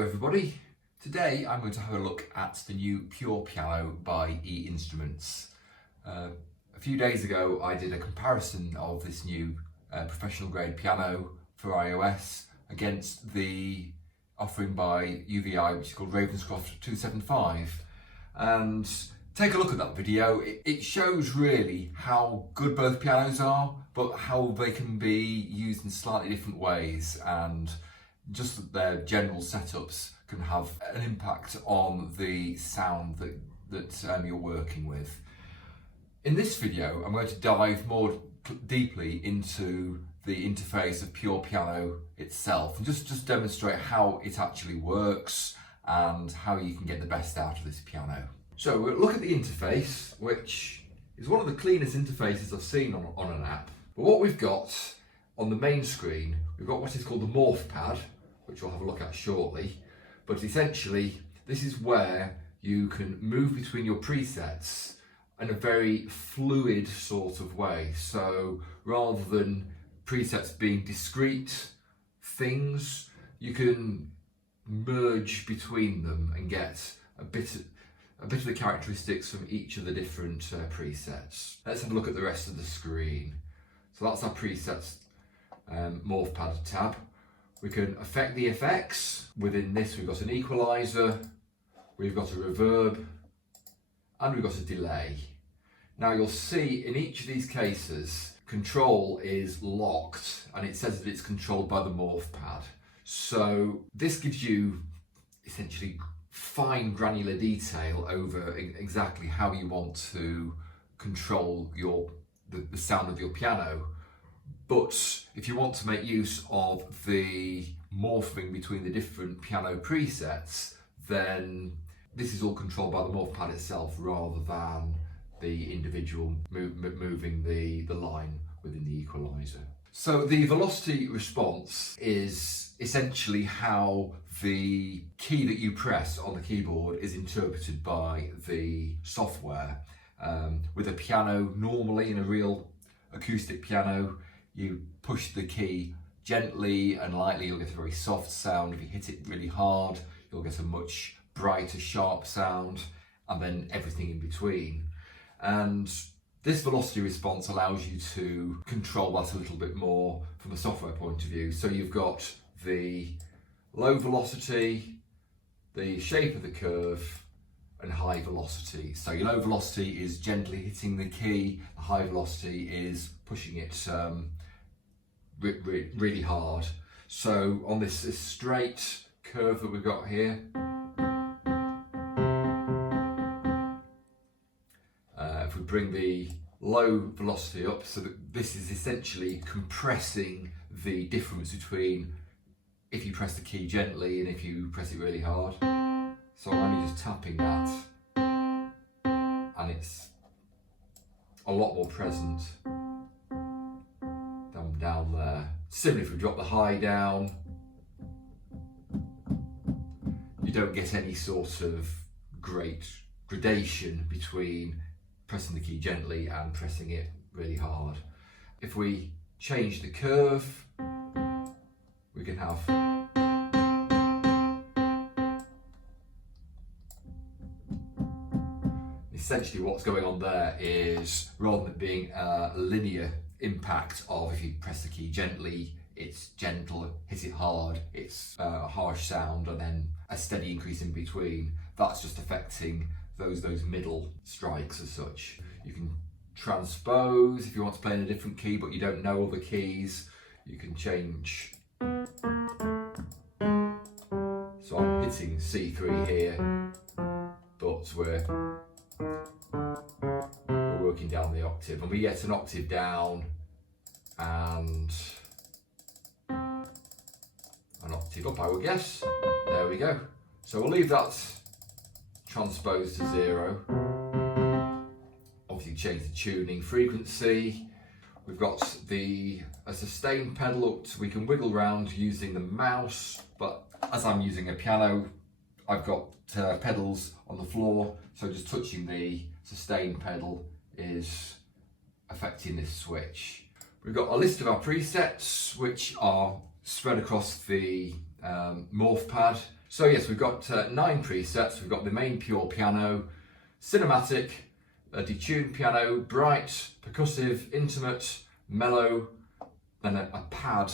Hello everybody, today I'm going to have a look at the new Pure Piano by E Instruments. A few days ago I did a comparison of this new professional grade piano for iOS against the offering by UVI, which is called Ravenscroft 275, and take a look at that video. It shows really how good both pianos are, but how they can be used in slightly different ways, and just that their general setups can have an impact on the sound that you're working with. In this video, I'm going to dive more deeply into the interface of Pure Piano itself and just demonstrate how it actually works and how you can get the best out of this piano. So we'll look at the interface, which is one of the cleanest interfaces I've seen on an app. But what we've got on the main screen, we've got what is called the Morph Pad, which we'll have a look at shortly. But essentially, this is where you can move between your presets in a very fluid sort of way. So rather than presets being discrete things, you can merge between them and get a bit of the characteristics from each of the different presets. Let's have a look at the rest of the screen. So that's our presets Morph Pad tab. We can affect the effects. Within this we've got an equalizer, we've got a reverb, and we've got a delay. Now you'll see in each of these cases, control is locked and it says that it's controlled by the Morph Pad. So this gives you essentially fine granular detail over exactly how you want to control the sound of your piano. But if you want to make use of the morphing between the different piano presets, then this is all controlled by the Morph Pad itself rather than the individual moving the line within the equalizer. So the velocity response is essentially how the key that you press on the keyboard is interpreted by the software. With a piano, normally in a real acoustic piano, you push the key gently and lightly, you'll get a very soft sound. If you hit it really hard, you'll get a much brighter, sharp sound, and then everything in between. And this velocity response allows you to control that a little bit more from a software point of view. So you've got the low velocity, the shape of the curve, and high velocity. So your low velocity is gently hitting the key, the high velocity is pushing it really hard. So on this straight curve that we've got here, if we bring the low velocity up, so that this is essentially compressing the difference between if you press the key gently and if you press it really hard. So I'm only just tapping that and it's a lot more present than down there. Similarly, if we drop the high down, you don't get any sort of great gradation between pressing the key gently and pressing it really hard. If we change the curve, we can have essentially what's going on there is, rather than it being a linear impact of if you press the key gently, it's gentle, hit it hard, it's a harsh sound, and then a steady increase in between. That's just affecting those middle strikes as such. You can transpose if you want to play in a different key but you don't know all the keys. You can change. So I'm hitting C3 here, but we're working down the octave, and we get an octave down and an octave up, I would guess. There we go. So we'll leave that transposed to 0. Obviously change the tuning frequency. We've got a sustain pedal. We can wiggle around using the mouse, but as I'm using a piano, I've got pedals on the floor, so just touching the sustain pedal is affecting this switch. We've got a list of our presets which are spread across the Morph Pad. So yes, we've got 9 presets. We've got the main pure piano, cinematic, a detuned piano, bright, percussive, intimate, mellow, then a pad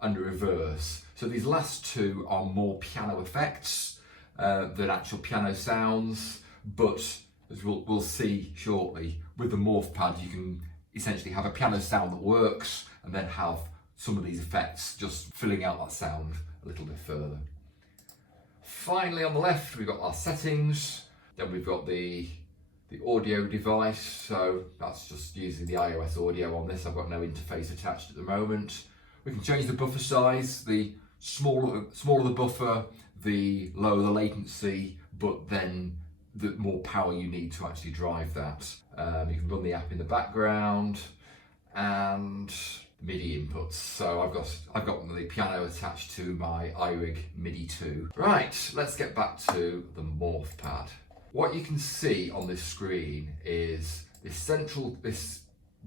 and a reverse. So these last 2 are more piano effects than actual piano sounds, but as we'll see shortly, with the Morph Pad you can essentially have a piano sound that works and then have some of these effects just filling out that sound a little bit further. Finally, on the left we've got our settings, then we've got the audio device, so that's just using the iOS audio on this. I've got no interface attached at the moment. We can change the buffer size, the smaller the buffer, the lower the latency, but then the more power you need to actually drive that. You can run the app in the background and MIDI inputs. So I've got the piano attached to my iRig MIDI 2. Right, let's get back to the Morph Pad. What you can see on this screen is this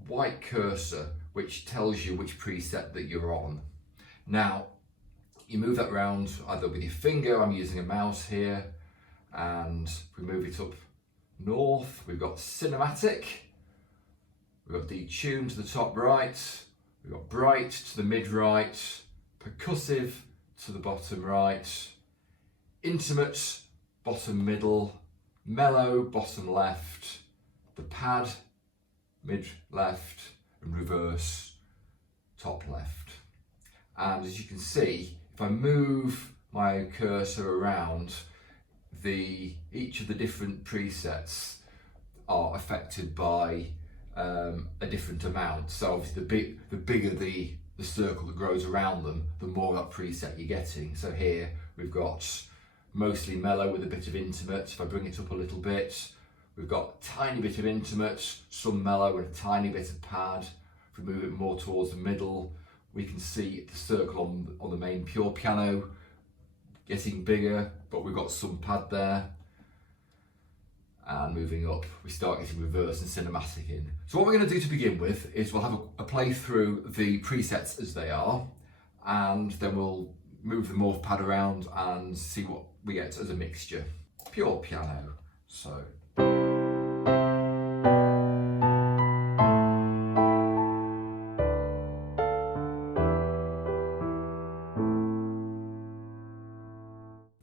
white cursor which tells you which preset that you're on. Now, you move that around either with your finger, I'm using a mouse here, and if we move it up north, we've got cinematic, we've got detuned to the top right, we've got bright to the mid right, percussive to the bottom right, intimate, bottom middle, mellow, bottom left, the pad, mid left, and reverse, top left. And as you can see, if I move my cursor around, each of the different presets are affected by a different amount. So obviously the bigger the circle that grows around them, the more that preset you're getting. So here we've got mostly mellow with a bit of intimate. If I bring it up a little bit, we've got a tiny bit of intimate, some mellow and a tiny bit of pad. If we move it more towards the middle, we can see the circle on the main pure piano getting bigger, but we've got some pad there. And moving up, we start getting reverse and cinematic in. So what we're going to do to begin with is we'll have a play through the presets as they are, and then we'll move the Morph Pad around and see what we get as a mixture. Pure piano, so.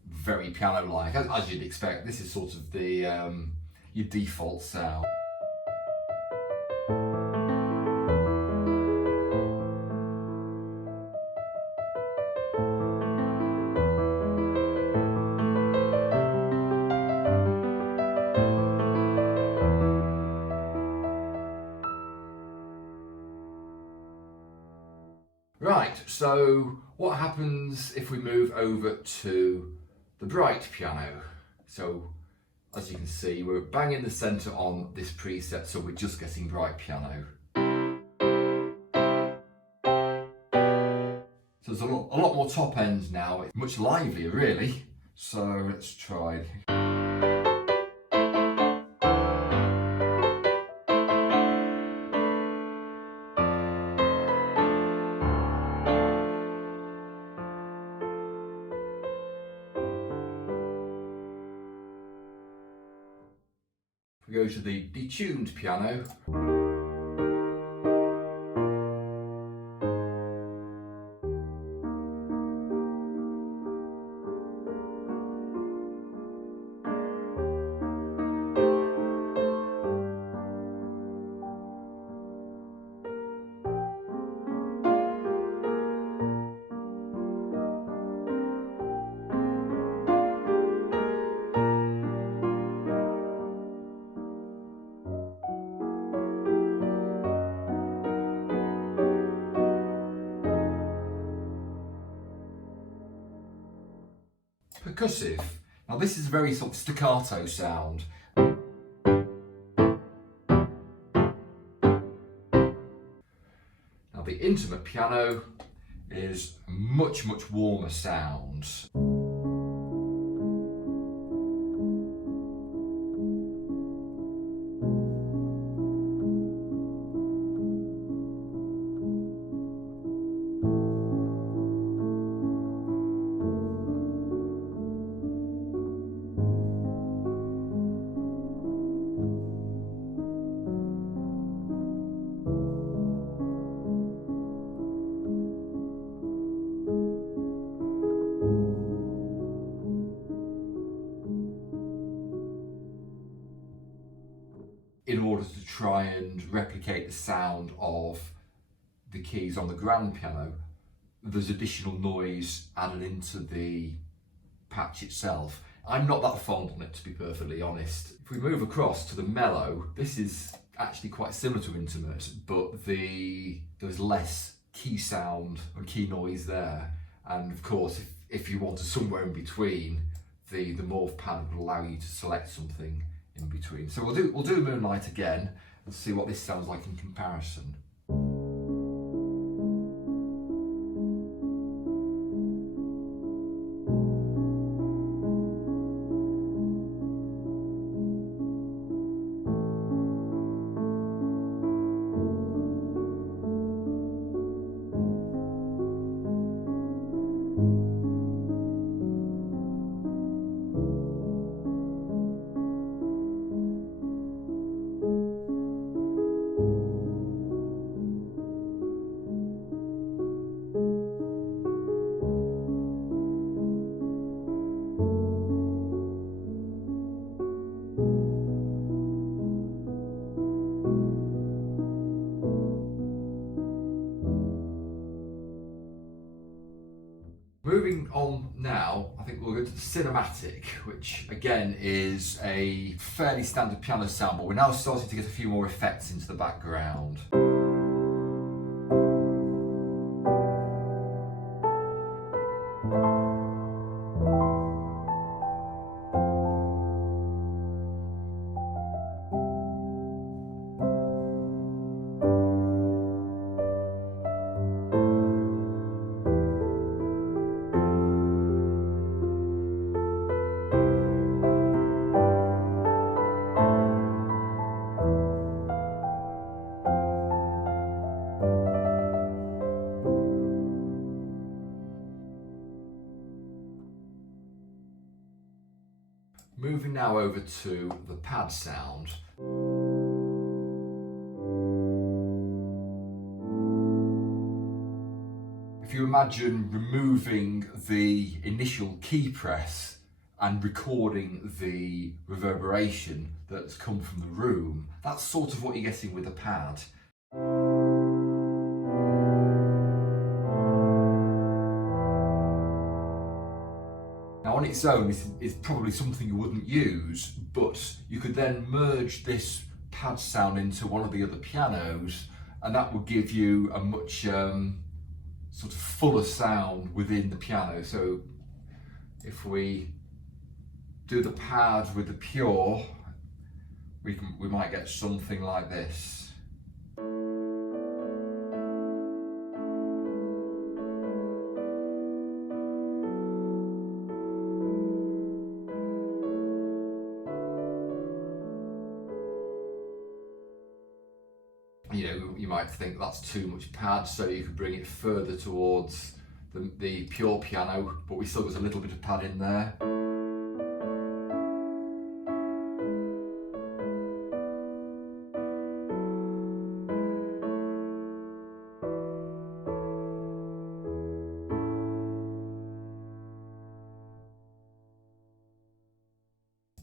Very piano-like, as you'd expect. This is sort of your default sound. Right, so what happens if we move over to the bright piano? So as you can see, we're bang in the center on this preset, so we're just getting bright piano. So there's a lot more top end now. It's much livelier really. So let's try. We go to the detuned piano. Percussive. Now this is a very sort of staccato sound. Now the intimate piano is much warmer sound. in order to try and replicate the sound of the keys on the grand piano, there's additional noise added into the patch itself. I'm not that fond on it, to be perfectly honest. If we move across to the mellow, this is actually quite similar to intimate, but there's less key sound and key noise there. And of course, if you wanted somewhere in between, the Morph Pad would allow you to select something in between. So we'll do Moonlight again and see what this sounds like in comparison. Moving on now, I think we'll go to the cinematic, which again is a fairly standard piano sound, but we're now starting to get a few more effects into the background. Moving now over to the pad sound. If you imagine removing the initial key press and recording the reverberation that's come from the room, that's sort of what you're getting with the pad. Now on its own is probably something you wouldn't use, but you could then merge this pad sound into one of the other pianos, and that would give you a much sort of fuller sound within the piano. So if we do the pad with the pure, we might get something like this. You know, you might think that's too much pad, so you could bring it further towards the pure piano, but we still got a little bit of pad in there.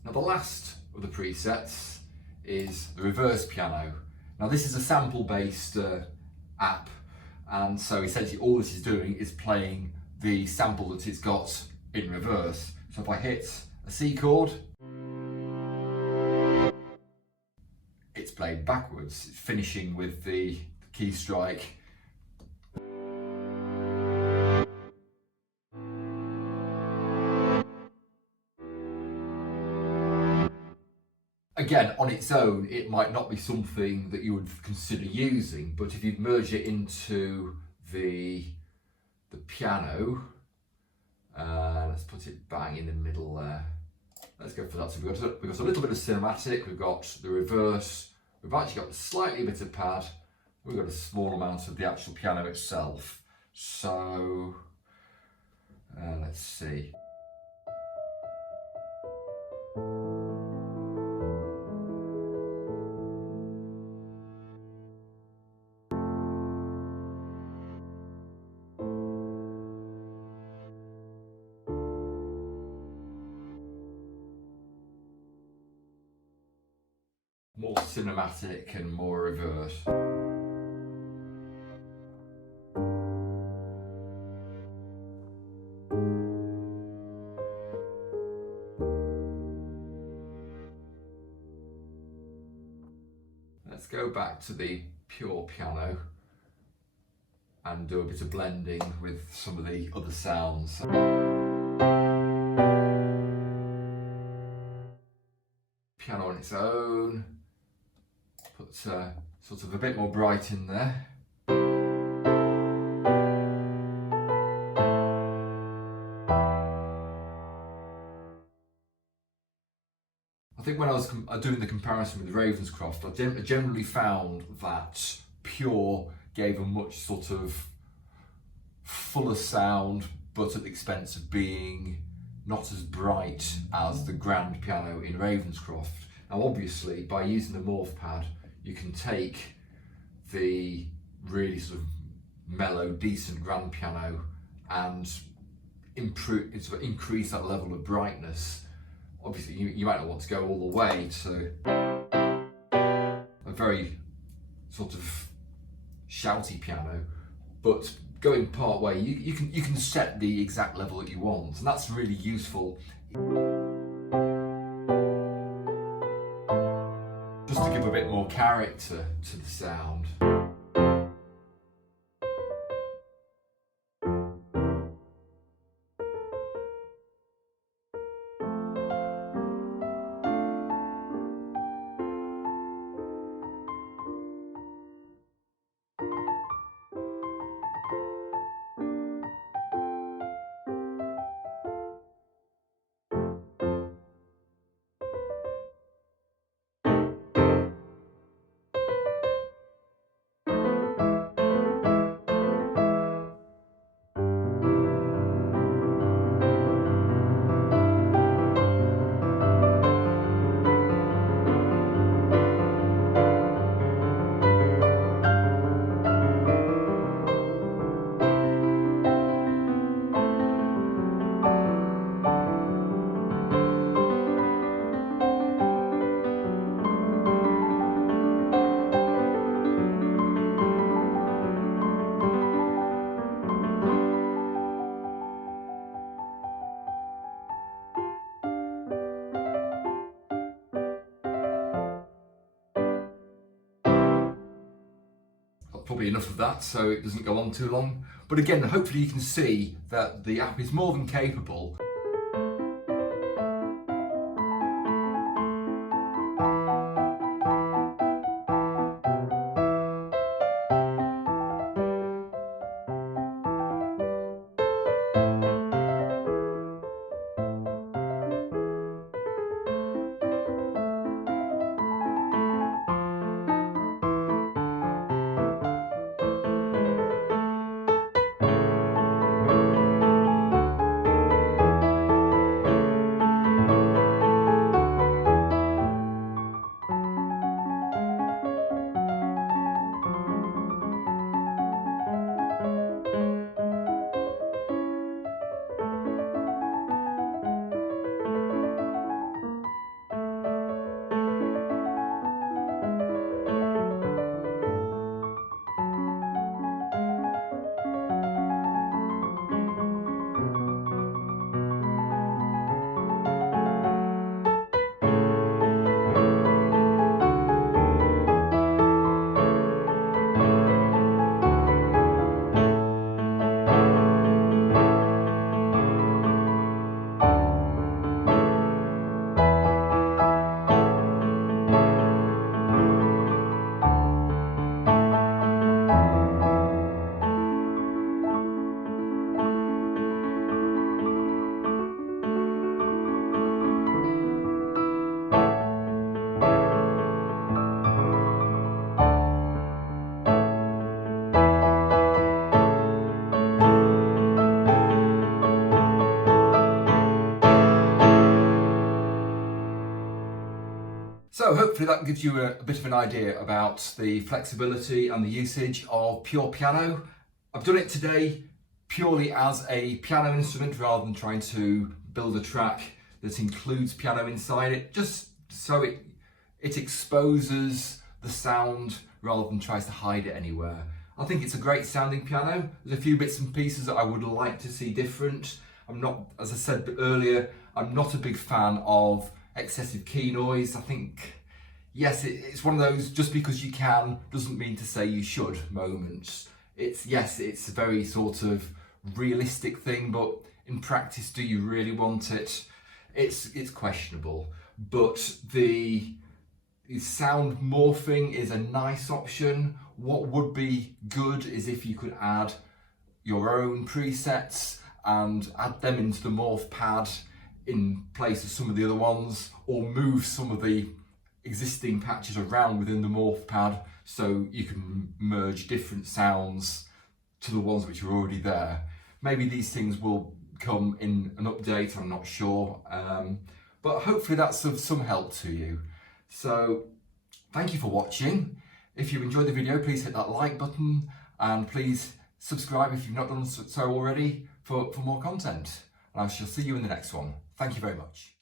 Now the last of the presets is the reverse piano. Now this is a sample-based app, and so essentially all this is doing is playing the sample that it's got in reverse. So if I hit a C chord, it's played backwards. It's finishing with the key strike. Again, on its own, it might not be something that you would consider using, but if you merge it into the piano, let's put it bang in the middle there. Let's go for that. So we've got a little bit of cinematic, we've got the reverse, we've actually got slightly bit of pad, we've got a small amount of the actual piano itself. So let's see. more cinematic and more reverse. Let's go back to the pure piano and do a bit of blending with some of the other sounds. Piano on its own, put sort of a bit more bright in there. I think when I was doing the comparison with Ravenscroft, I generally found that pure gave a much sort of fuller sound, but at the expense of being not as bright as the grand piano in Ravenscroft. Now obviously by using the Morph Pad you can take the really sort of mellow, decent grand piano and increase that level of brightness. Obviously you might not want to go all the way to a very sort of shouty piano, but going part way you can set the exact level that you want, and that's really useful just to give a bit more character to the sound. Probably enough of that so it doesn't go on too long. But again, hopefully you can see that the app is more than capable. So hopefully that gives you a bit of an idea about the flexibility and the usage of Pure Piano. I've done it today purely as a piano instrument rather than trying to build a track that includes piano inside it, just so it exposes the sound rather than tries to hide it anywhere. I think it's a great sounding piano. There's a few bits and pieces that I would like to see different. I'm not, as I said earlier, I'm not a big fan of excessive key noise. I think, yes, it's one of those just because you can doesn't mean to say you should moments. Yes, it's a very sort of realistic thing, but in practice, do you really want it? It's questionable, but the sound morphing is a nice option. What would be good is if you could add your own presets and add them into the Morph Pad in place of some of the other ones, or move some of the existing patches around within the Morph Pad so you can merge different sounds to the ones which are already there. Maybe these things will come in an update, I'm not sure, but hopefully that's of some help to you. So thank you for watching. If you enjoyed the video, please hit that like button and please subscribe if you've not done so already for more content. And I shall see you in the next one. Thank you very much.